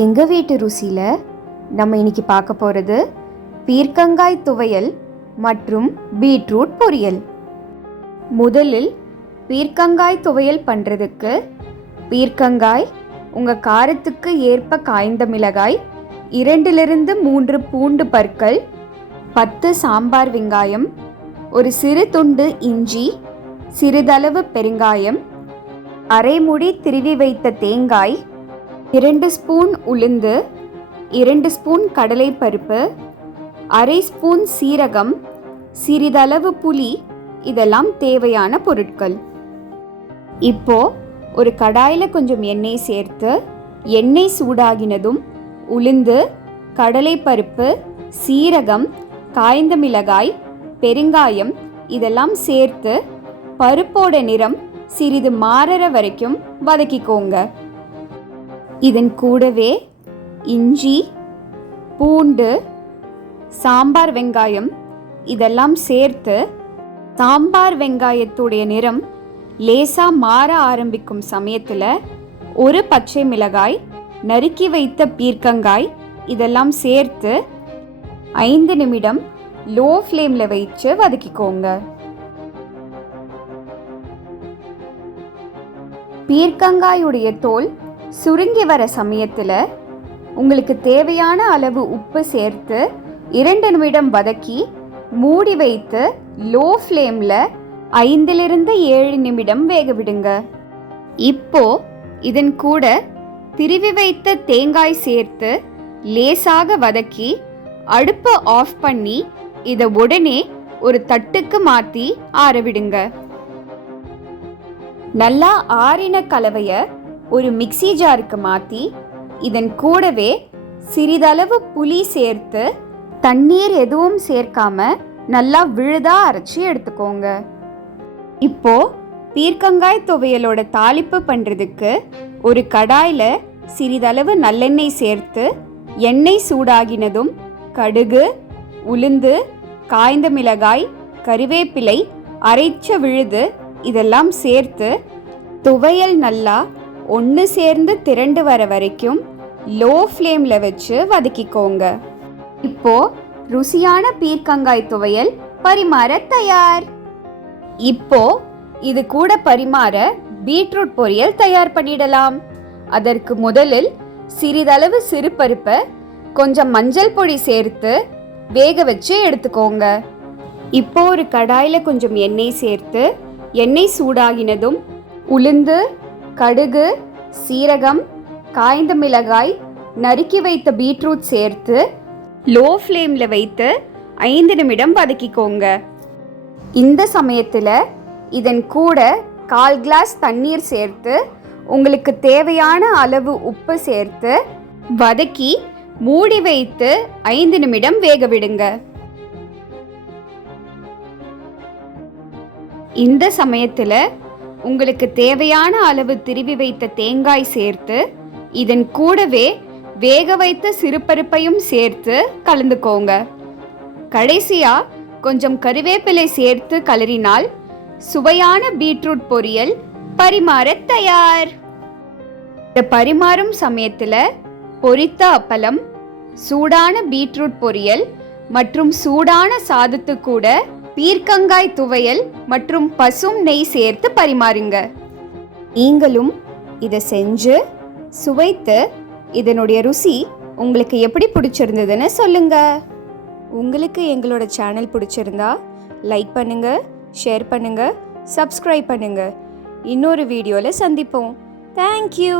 எங்கள் வீட்டு ருசியில் நம்ம இன்னைக்கு பார்க்க போகிறது பீர்க்கங்காய் துவையல் மற்றும் பீட்ரூட் பொரியல். முதலில் பீர்க்கங்காய் துவையல் பண்ணுறதுக்கு பீர்க்கங்காய், உங்கள் காரத்துக்கு ஏற்ப காய்ந்த மிளகாய், 2-3 பூண்டு பற்கள், 10 சாம்பார் வெங்காயம், ஒரு சிறு துண்டு இஞ்சி, சிறிதளவு பெருங்காயம், அரை முடி திருவி வைத்த தேங்காய், 2 ஸ்பூன் உளுந்து, 2 ஸ்பூன் கடலைப்பருப்பு, அரை ஸ்பூன் சீரகம், சிறிதளவு புளி, இதெல்லாம் தேவையான பொருட்கள். இப்போ ஒரு கடாயில் கொஞ்சம் எண்ணெய் சேர்த்து எண்ணெய் சூடாகினதும் உளுந்து, கடலைப்பருப்பு, சீரகம், காய்ந்த மிளகாய், பெருங்காயம் இதெல்லாம் சேர்த்து பருப்போட நிறம் சிறிது மாறுற வரைக்கும் வதக்கிக்கோங்க. இதன் கூடவே இஞ்சி, பூண்டு, சாம்பார் வெங்காயம் இதெல்லாம் சேர்த்து சாம்பார் வெங்காயத்துடைய நிறம் லேசாக மாற ஆரம்பிக்கும் சமயத்தில் ஒரு பச்சை மிளகாய், நறுக்கி வைத்த பீர்க்கங்காய் இதெல்லாம் சேர்த்து 5 நிமிடம் லோ ஃப்ளேமில் வச்சு வதக்கிக்கோங்க. பீர்க்கங்காயுடைய தோல் சுருங்கி வர சமயத்தில் உங்களுக்கு தேவையான அளவு உப்பு சேர்த்து 2 நிமிடம் வதக்கி மூடி வைத்து லோ ஃப்ளேமில் 5-7 நிமிடம் வேக விடுங்க. இப்போ இதன் கூட திருவி வைத்த தேங்காய் சேர்த்து லேசாக வதக்கி அடுப்பை ஆஃப் பண்ணி இதை உடனே ஒரு தட்டுக்கு மாற்றி ஆறவிடுங்க. நல்லா ஆறின கலவையை ஒரு மிக்ஸி ஜாருக்கு மாற்றி இதன் கூடவே சிறிதளவு புளி சேர்த்து தண்ணீர் எதுவும் சேர்க்காம நல்லா விழுதா அரைச்சி எடுத்துக்கோங்க. இப்போ பீர்க்கங்காய் துவையலோட தாளிப்பு பண்ணுறதுக்கு ஒரு கடாயில் சிறிதளவு நல்லெண்ணெய் சேர்த்து எண்ணெய் சூடாகினதும் கடுகு, உளுந்து, காய்ந்த மிளகாய், கறிவேப்பிலை, அரைச்ச விழுது இதெல்லாம் சேர்த்து துவையல் நல்லா ஒன்று சேர்ந்து திரண்டு வர வரைக்கும் லோ ஃப்ளேமில் வச்சு வதக்கிக்கோங்க. இப்போ ருசியான பீர்க்கங்காய் துவையல் பரிமாற தயார். இப்போ இது கூட பரிமாற பீட்ரூட் பொரியல் தயார் பண்ணிடலாம். அதற்கு முதலில் சிறிதளவு சிறுபருப்பை கொஞ்சம் மஞ்சள் பொடி சேர்த்து வேக வச்சு எடுத்துக்கோங்க. இப்போ ஒரு கடாயில் கொஞ்சம் எண்ணெய் சேர்த்து எண்ணெய் சூடாகினதும் உளுந்து, கடுகு, சீரகம், காய்ந்த மிளகாய், நறுக்கி வைத்த பீட்ரூட் சேர்த்து லோ ஃப்ளேமில் வைத்து 5 நிமிடம் வதக்கிக்கோங்க. இந்த சமயத்தில் இதன் கூட 1/4 கிளாஸ் தண்ணீர் சேர்த்து உங்களுக்கு தேவையான அளவு உப்பு சேர்த்து வதக்கி மூடி வைத்து 5 நிமிடம் வேக விடுங்க. இந்த சமயத்தில் உங்களுக்கு தேவையான அளவு திருவி வைத்த தேங்காய் சேர்த்து இதன் கூடவே வேக வைத்த சிறுபருப்பையும் சேர்த்து கலந்துக்கோங்க. கடைசியா கொஞ்சம் கறிவேப்பிலை சேர்த்து கலரினால் சுவையான பீட்ரூட் பொரியல் பரிமாற தயார். இந்த பரிமாறும் சமயத்தில் பொரித்த அப்பளம், சூடான பீட்ரூட் பொரியல் மற்றும் சூடான சாதத்து கூட பீர்க்கங்காய் துவையல் மற்றும் பசும் நெய் சேர்த்து பரிமாறுங்க. நீங்களும் இதை செஞ்சு சுவைத்து இதனுடைய ருசி உங்களுக்கு எப்படி பிடிச்சிருந்ததுன்னு சொல்லுங்க. உங்களுக்கு எங்களோட சேனல் பிடிச்சிருந்தா லைக் பண்ணுங்க, ஷேர் பண்ணுங்க, சப்ஸ்கிரைப் பண்ணுங்க. இன்னொரு வீடியோவில் சந்திப்போம். தேங்க்யூ.